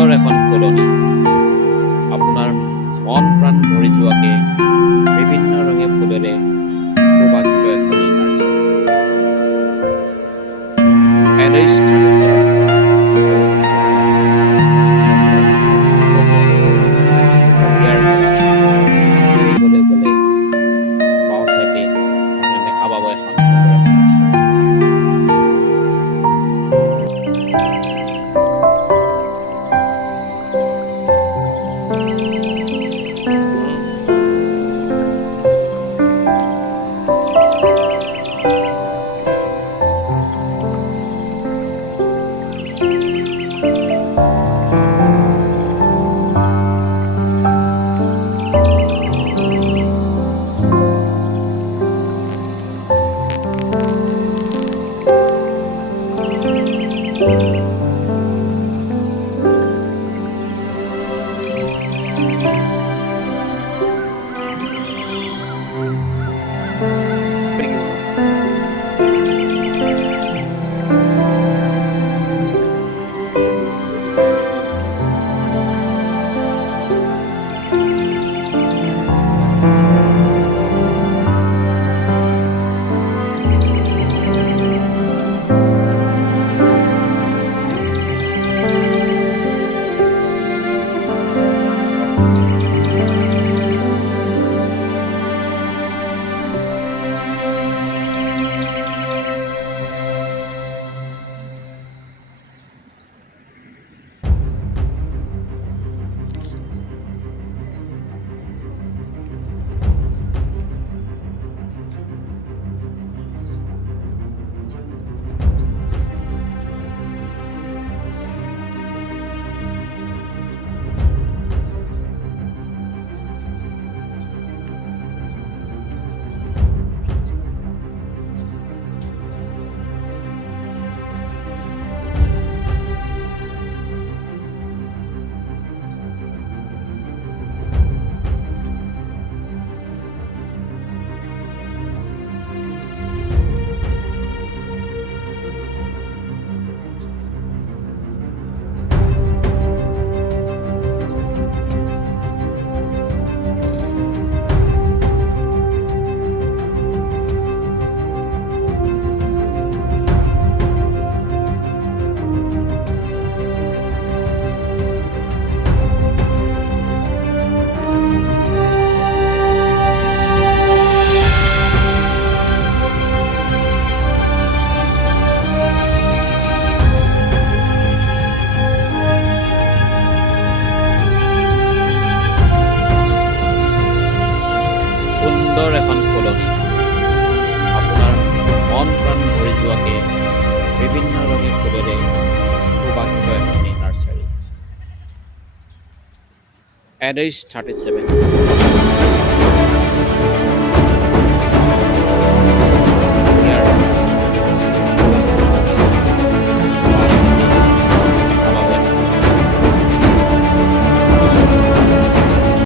সুন্দৰ এখন কলনী, আপোনাৰ মন প্ৰাণ ভৰি যোৱাকে বিভিন্ন ৰঙে ফুলেৰে সুবাসিত এখনি নাৰ্চাৰী। এডাইছ থাকিছে ইয়াৰ পৰা ফুৰিবলৈ গ'লে বাওঁ চাইডে আপুনি দেখা পাব এখন সুন্দৰ এখন নাৰ্চাৰী। সুন্দৰ এখন কলনী, আপোনাৰ মন প্ৰাণ ভৰি যোৱাকে বিভিন্ন ৰঙে ফুলেৰে সুবাসিত এখনি নাৰ্চাৰী। এডাইছ 37